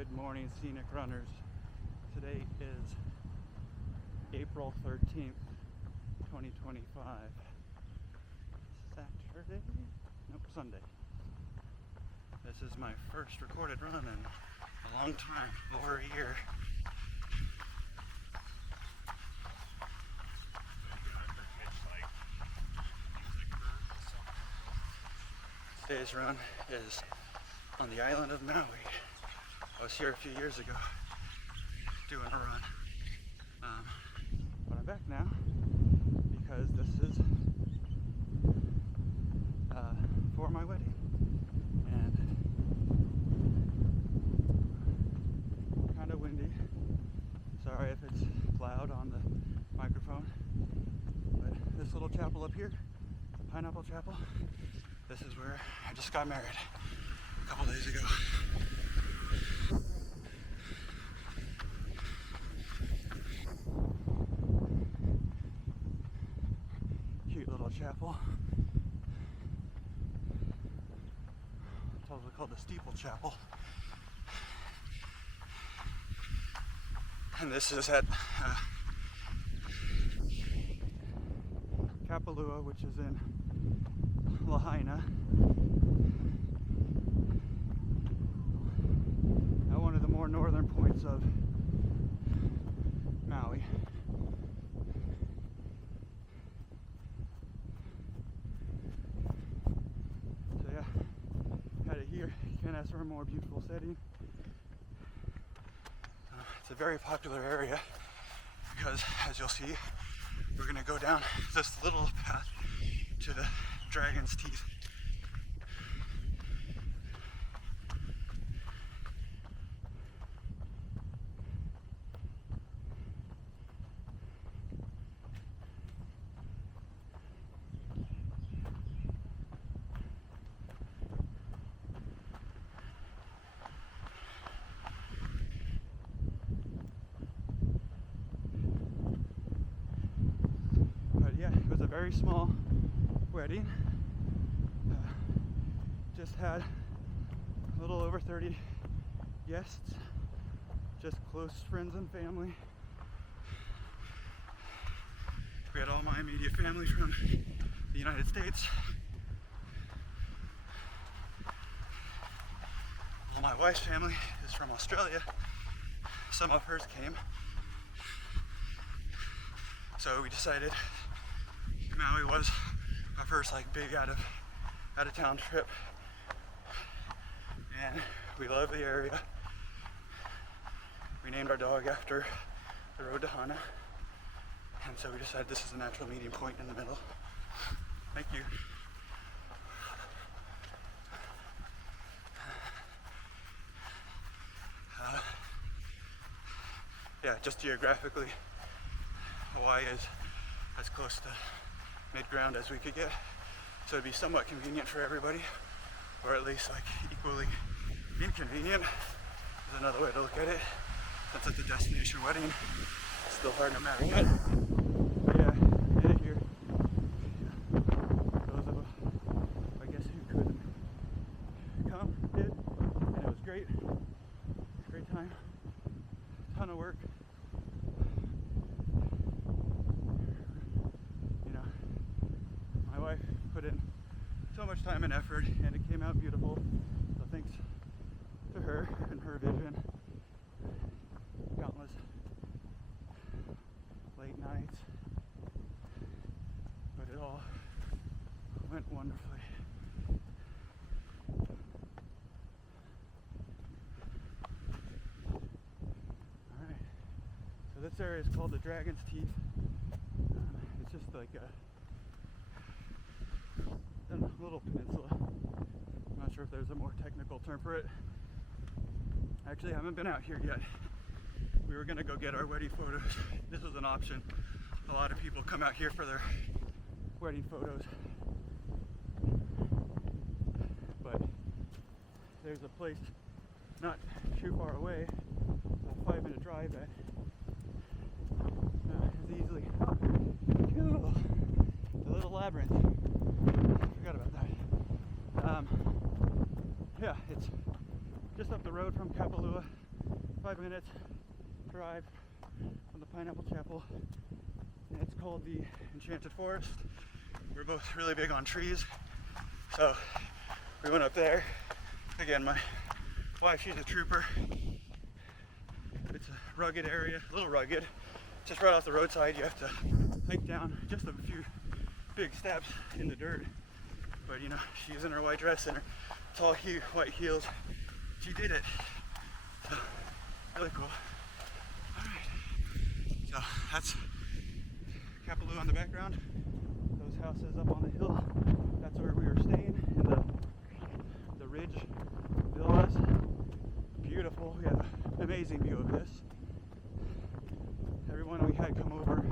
Good morning, Scenic Runners. Today is April 13th, 2025. Saturday? Nope, Sunday. This is my first recorded run in a long time, over a year. Today's run is on the island of Maui. I was here a few years ago doing a run, but I'm back now because this is for my wedding, and kind of windy. Sorry if it's loud on the microphone, but this little chapel up here, the Pineapple Chapel, this is where I just got married a couple days ago. Cute little chapel. It's also called the Steeple Chapel. And this is at Kapalua, which is in Lahaina. At one of the more northern points of Maui. So yeah, had it here. You can't ask for a more beautiful setting. It's a very popular area because, as you'll see, we're gonna go down this little path to the Dragon's Teeth. But yeah, it was a very small wedding. Just had a little over 30 guests, just close friends and family. We had all my immediate family from the United States. Well, my wife's family is from Australia. Some of hers came. So we decided Maui was our first big out of town trip, and we love the area. We named our dog after the road to Hana, and so we decided this is a natural meeting point in the middle. Thank you. Yeah, just geographically, Hawaii is as close to mid-ground as we could get. So it'd be somewhat convenient for everybody, or at least equally inconvenient is another way to look at it. Since it's a destination wedding, it's still hard no matter what. But yeah, I did it here. Those of us, I guess, who couldn't come did, and it was great. Great time. Ton of work. My wife put in so much time and effort, and it came out beautiful. So thanks to her and her vision. Countless late nights, but it all went wonderfully. All right, so this area is called the Dragon's Teeth. It's just a little peninsula. I'm not sure if there's a more technical term for it. Actually, I haven't been out here yet. We were gonna go get our wedding photos. This was an option. A lot of people come out here for their wedding photos. But there's a place not too far away, a 5-minute drive that is easily, cool, the little labyrinth. Forgot about that. Yeah, it's just up the road from Kapalua 5-minute drive from the Pineapple Chapel, and it's called the Enchanted Forest. We're both really big on trees, so we went up there. Again, my wife, she's a trooper. It's a rugged area, a little rugged. Just right off the roadside, you have to hike down just a few big steps in the dirt. But you know, she's in her white dress and her tall white heels. She did it. So, really cool. Alright. So that's Kapalua in the background. Those houses up on the hill. That's where we were staying in the ridge villas. Beautiful. We have an amazing view of this. Everyone we had come over,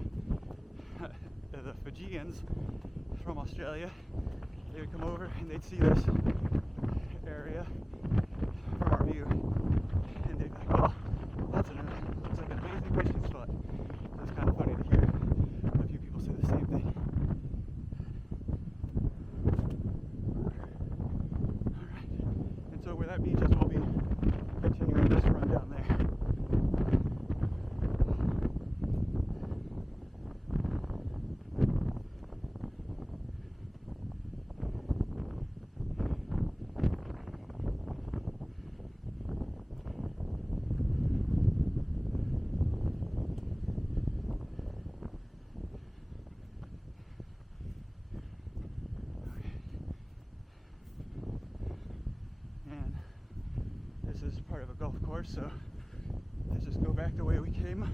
the Fijians from Australia, they would come over and they'd see this area from our view, and they'd be like, "Oh, looks like an amazing fishing spot." So it's kind of funny to hear a few people say the same thing. Alright, and so where that beach is, we'll be continuing this run down there. This is part of a golf course, so let's just go back the way we came.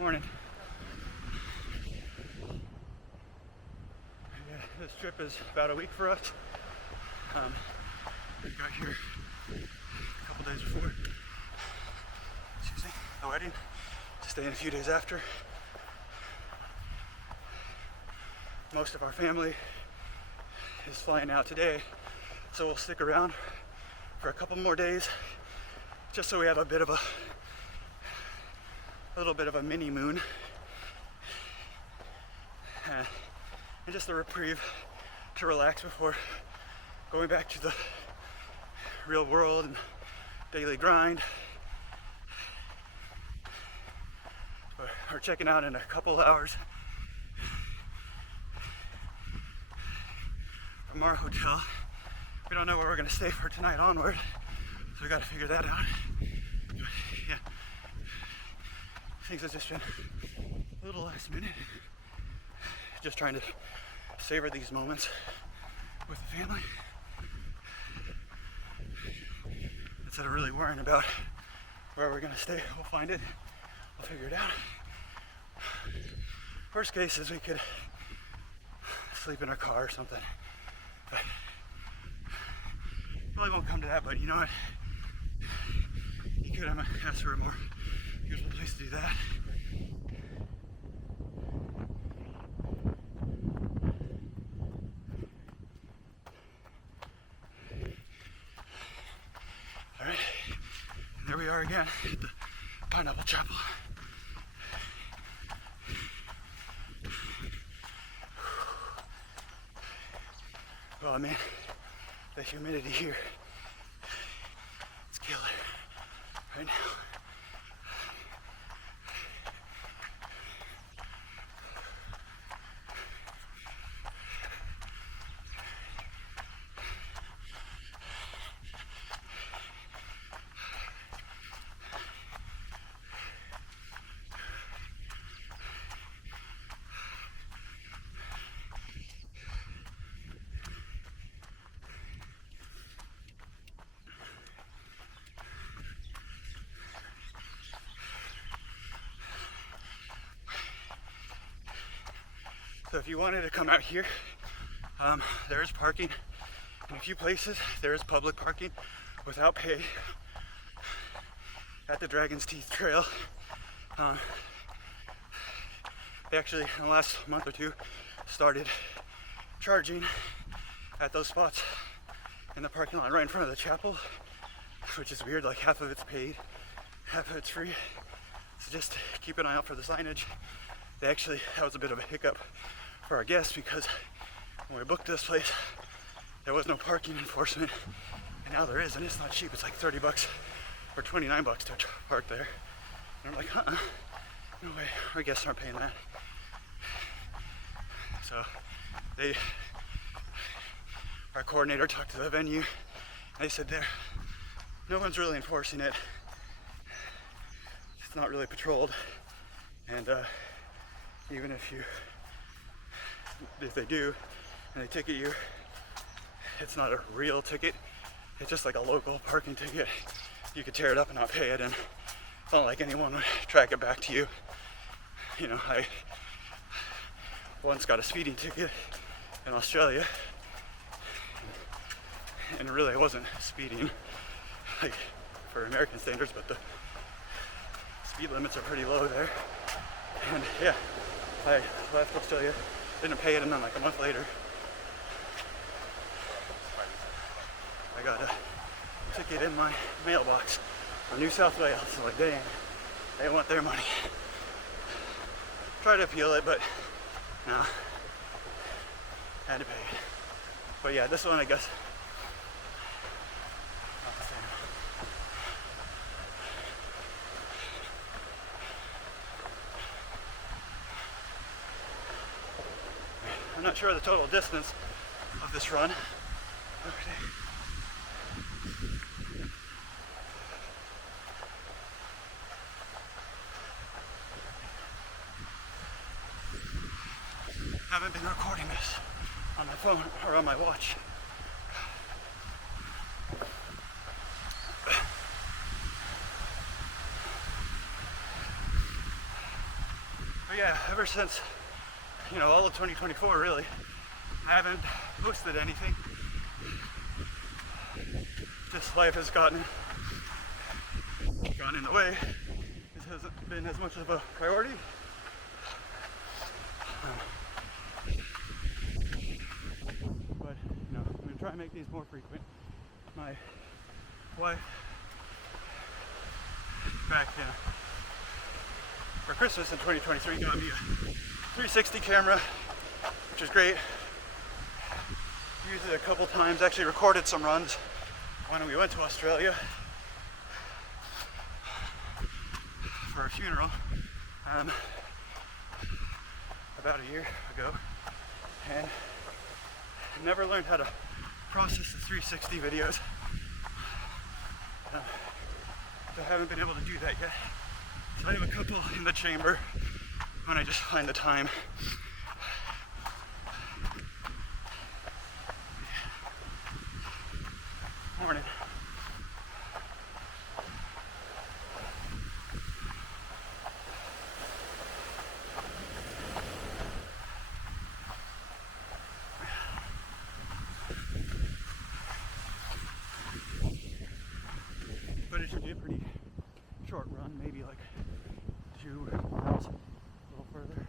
Morning. Yeah, this trip is about a week for us. We got here a couple days before, the wedding, to stay in a few days after. Most of our family is flying out today, so we'll stick around for a couple more days, just so we have a little bit of a mini moon, and just a reprieve to relax before going back to the real world and daily grind. We're checking out in a couple hours from our hotel. We don't know where we're going to stay for tonight onward, so we got to figure that out. But yeah, things have just been a little last minute. Just trying to savor these moments with the family instead of really worrying about where we're going to stay. We'll find it. We'll figure it out. Worst case is we could sleep in our car or something. But probably won't come to that, but you know what? You could ask for a more beautiful place to do that. Alright, and there we are again at the Pineapple Chapel. Oh man, the humidity here, it's killer right now. if you wanted to come out here, there is parking in a few places. There is public parking without pay at the Dragon's Teeth Trail. They actually, in the last month or two, started charging at those spots in the parking lot right in front of the chapel, which is weird. Like half of it's paid, half of it's free. So just keep an eye out for the signage. That was a bit of a hiccup for our guests, because when we booked this place, there was no parking enforcement, and now there is, and it's not cheap. It's like 30 bucks or 29 bucks to park there. And I'm like, no way, our guests aren't paying that. So our coordinator talked to the venue. They said no one's really enforcing it. It's not really patrolled, and even if they do and they ticket you, it's not a real ticket. It's just like a local parking ticket. You could tear it up and not pay it, and it's not like anyone would track it back to you. You know, I once got a speeding ticket in Australia, and really I wasn't speeding like for American standards, but the speed limits are pretty low there. And yeah, I left Australia, didn't pay it, and then like a month later I got a ticket in my mailbox for New South Wales. So like, dang, they want their money. Tried to appeal it, but no, had to pay it. But yeah, this one I guess not the same. I'm not sure the total distance of this run. I haven't been recording this on my phone or on my watch. But yeah, ever since, all of 2024 really, I haven't posted anything. Just life has gotten in the way. This hasn't been as much of a priority. But I'm gonna try and make these more frequent. My wife back for Christmas in 2023 got me a 360 camera, which is great. Used it a couple times, actually recorded some runs when we went to Australia for a funeral about a year ago, and never learned how to process the 360 videos. So I haven't been able to do that yet. So I have a couple in the chamber when I just find the time. Morning. But it should be a pretty short run, maybe like 2 miles, a little further.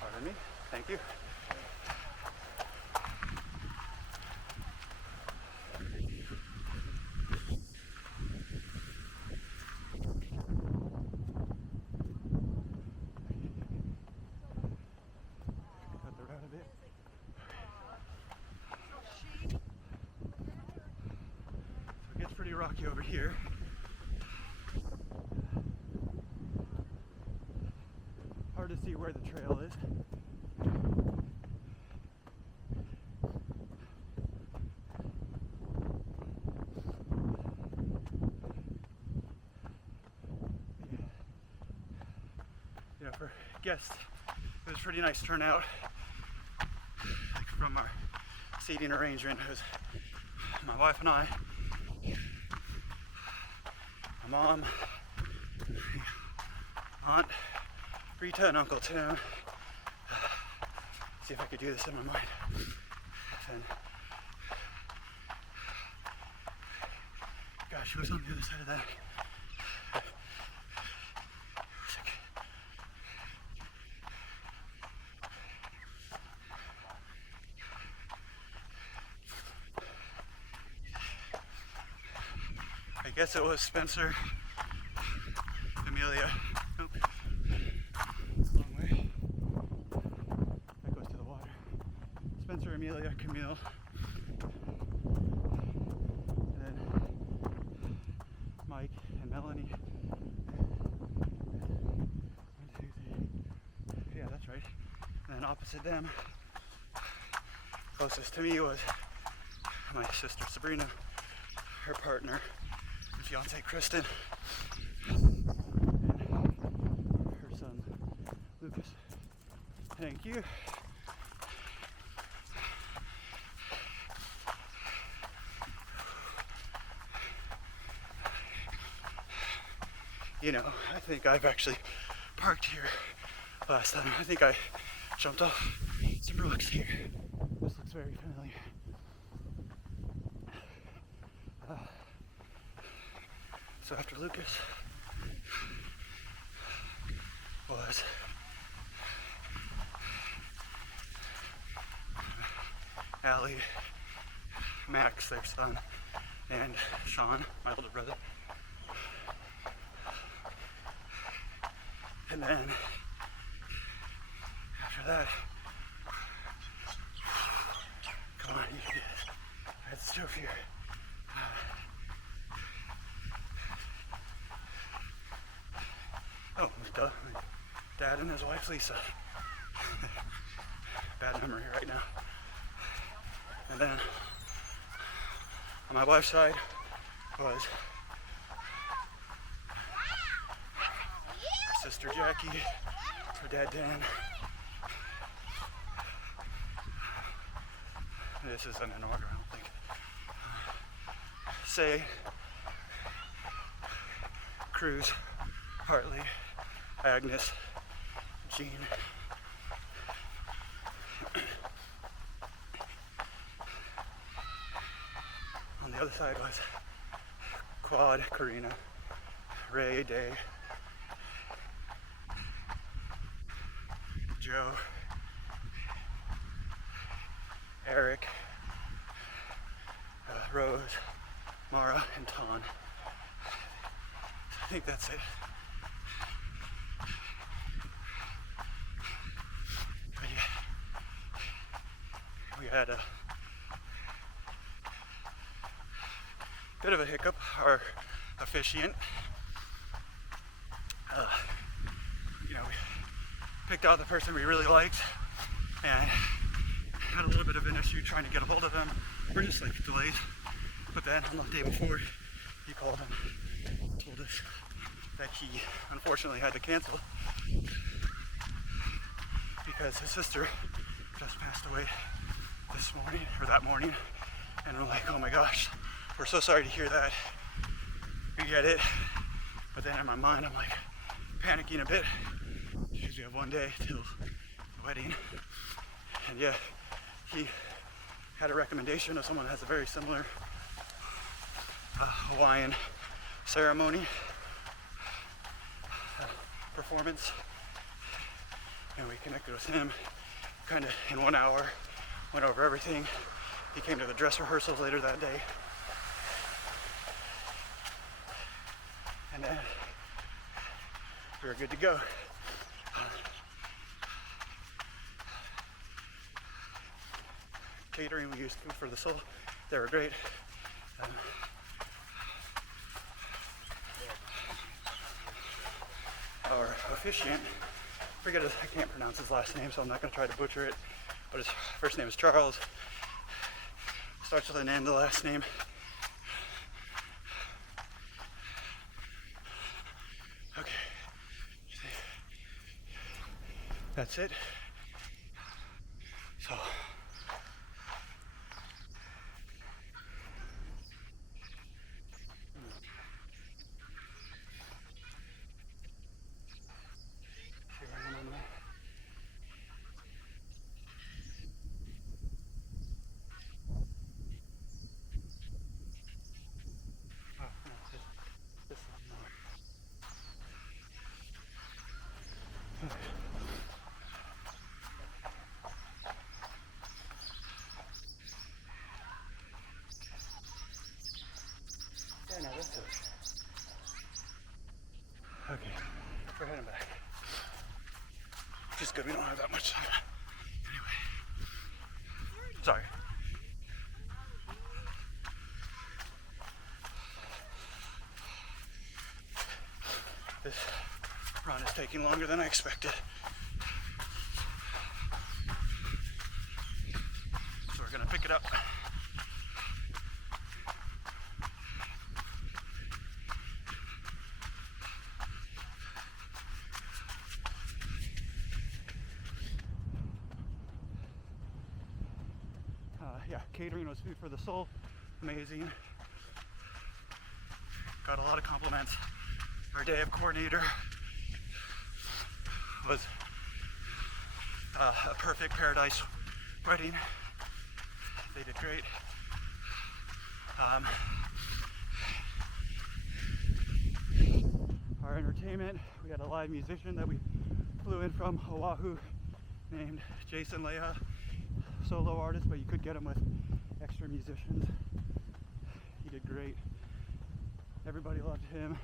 Pardon me. Thank you. Pretty rocky over here. Hard to see where the trail is. guessed, it was a pretty nice turnout. Like from our seating arrangement, it was my wife and I, my mom, Aunt Rita, and Uncle Tim. See if I could do this in my mind. And gosh, who was on the other side of that? I guess it was Spencer, Amelia. Nope. Long way. That goes to the water. Spencer, Amelia, Camille. And then Mike and Melanie. 1, 2, 3. Yeah, that's right. And then opposite them, closest to me was my sister Sabrina, her partner, and fiance Kristen, and her son Lucas. Thank you. You know, I think I've actually parked here last time. I think I jumped off some rocks here. This looks very familiar. So after Lucas was Allie, Max, their son, and Sean, my older brother. And then after that, come on, you can do this. I had stove here. Oh, duh. Dad and his wife Lisa. Bad memory right now. And then on my wife's side was her sister Jackie, her dad Dan. This isn't in order, I don't think. Say, Cruz, Hartley, Agnes, Jean. On the other side was Quad, Karina, Ray, Day, Joe, Eric, Rose, Mara, and Ton. I think that's it. But yeah, we had a bit of a hiccup. Our officiant, we picked out the person we really liked and had a little bit of an issue trying to get a hold of them. We're just like delayed. But then on the day before, he called and told us that he unfortunately had to cancel because his sister just passed away this morning, or that morning. And we're like, oh my gosh, we're so sorry to hear that. We get it. But then in my mind, I'm like panicking a bit because we have one day till the wedding. And yeah, he had a recommendation of someone that has a very similar Hawaiian ceremony performance, and we connected with him kind of in 1 hour, went over everything. He came to the dress rehearsals later that day, and then we were good to go. Catering, we used Food for the Soul. They were great. Our officiant, I can't pronounce his last name, so I'm not going to try to butcher it, but his first name is Charles. Starts with an N, the last name. Okay. That's it. So yeah, no, that's it. Okay, we're heading back. Just good we don't have that much time. Anyway. Sorry. This run is taking longer than I expected. So we're gonna pick it up. Yeah, catering was food for the soul. Amazing. Got a lot of compliments. Our day of coordinator was a perfect paradise wedding. They did great. Our entertainment, we had a live musician that we flew in from Oahu named Jason Leah, solo artist, but you could get him with extra musicians. He did great. Everybody loved him.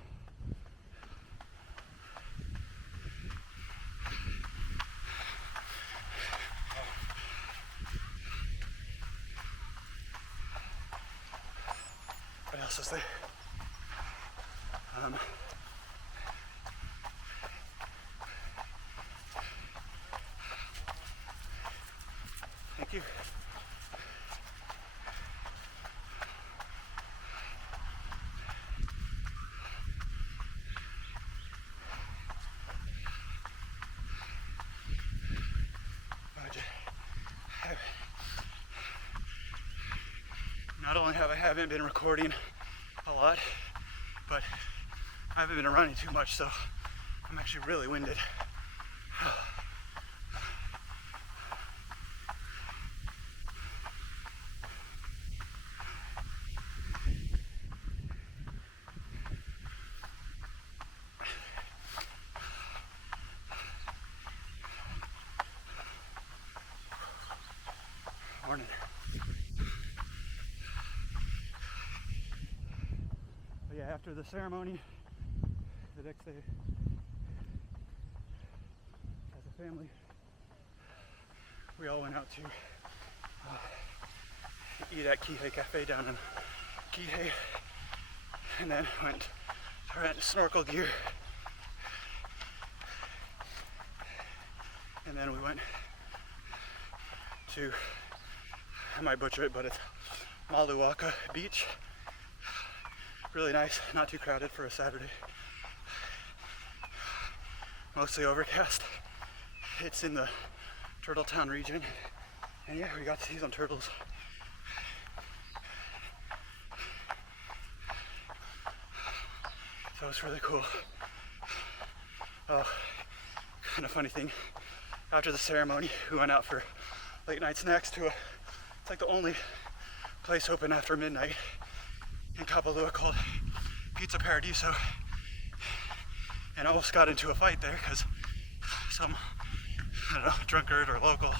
What else is there? Thank you. Not only haven't been recording a lot, but I haven't been running too much, so I'm actually really winded. Morning. But yeah, after the ceremony, the next day, as a family, we all went out to eat at Kihei Cafe down in Kihei, and then went to rent snorkel gear, and then we went to, I might butcher it, but it's Maluaka Beach. Really nice, not too crowded for a Saturday. Mostly overcast. It's in the Turtletown region, and yeah, we got to see some turtles. So it's really cool. Oh, kind of funny thing. After the ceremony, we went out for late night snacks to it's like the only place open after midnight in Kapalua called Pizza Paradiso, and almost got into a fight there because some, I don't know, drunkard or local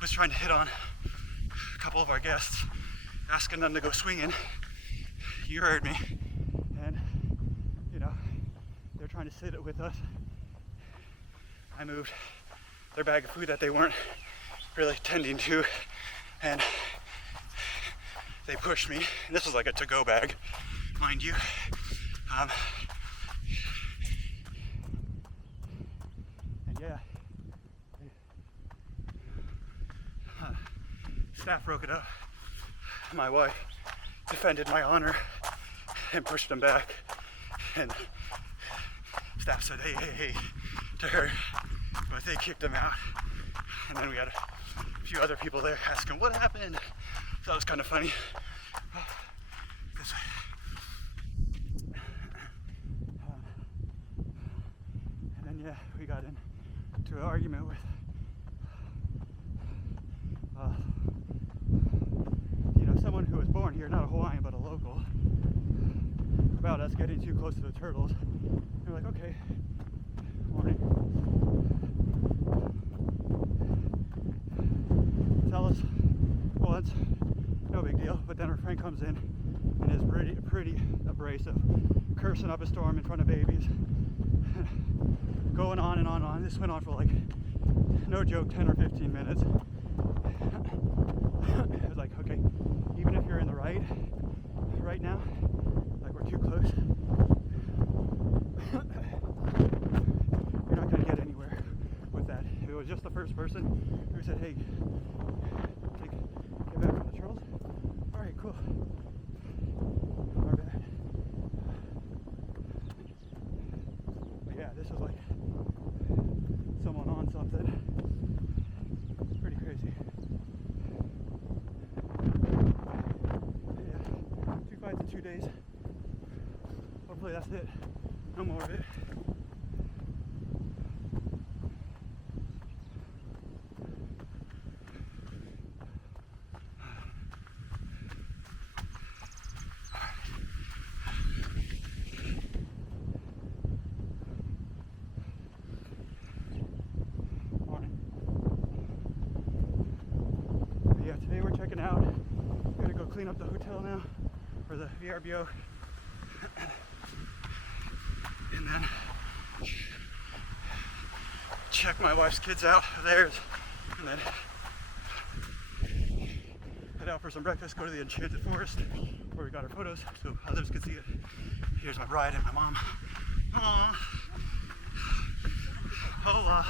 was trying to hit on a couple of our guests, asking them to go swinging. You heard me. And, you know, they're trying to sit with us. I moved their bag of food that they weren't really tending to, and they pushed me. And this was like a to-go bag, mind you. And yeah, staff broke it up. My wife defended my honor and pushed them back. And staff said, hey, to her. But but they kicked him out. And then we had a few other people there asking what happened. So that was kind of funny. This way. And then yeah, we got into an argument with someone who was born here, not a Hawaiian but a local, about us getting too close to the turtles. And we're like, okay, morning. Tell us once, no big deal. But then our friend comes in and is pretty abrasive, cursing up a storm in front of babies, going on and on and on. This went on for like, no joke, 10 or 15 minutes. It was like, okay, even if you're in the right now, like we're too close, you're not going to get anywhere with that. It was just the first person who said, hey, get back from the turtles. All right, cool. Our bad. But yeah, this was like someone on something. Pretty crazy. Yeah, 2 fights in 2 days. Hopefully that's it. No more of it. Today we're checking out. We're gonna go clean up the hotel now, or the VRBO, and then check my wife's kids out of theirs, and then head out for some breakfast, go to the Enchanted Forest where we got our photos so others could see it. Here's my bride and my mom. Aww. Hola.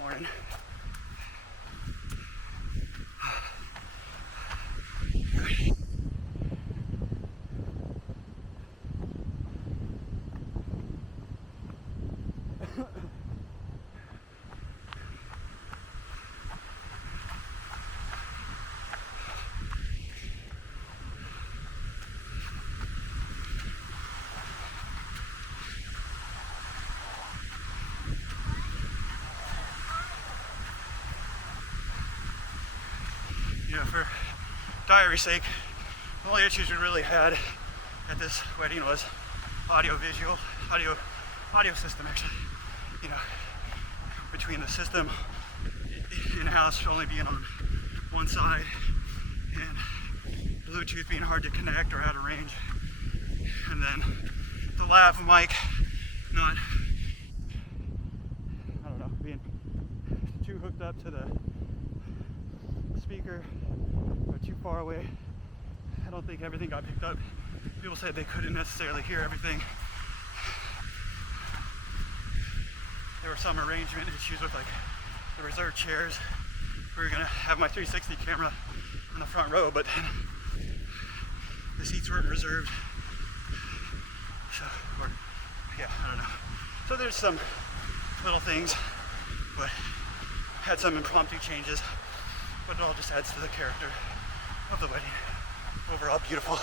Morning. For diary's sake, the only issues we really had at this wedding was audio system actually. Between the system in-house only being on one side and Bluetooth being hard to connect or out of range, and then the lav mic not, being too hooked up to the speaker or too far away. I don't think everything got picked up. People said they couldn't necessarily hear everything. There were some arrangement issues with like the reserved chairs. We were gonna have my 360 camera on the front row, but then the seats weren't reserved. So, I don't know. So there's some little things, but had some impromptu changes. But it all just adds to the character of the wedding. Overall beautiful.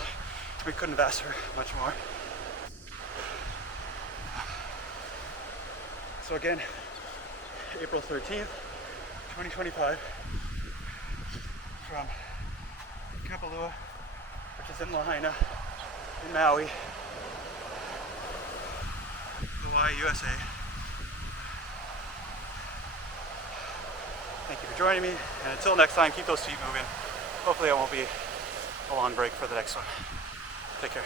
We couldn't have asked for much more. So again, April 13th, 2025, from Kapalua, which is in Lahaina, in Maui, Hawaii, USA. Thank you for joining me, and until next time, keep those feet moving. Hopefully it won't be a long break for the next one. Take care.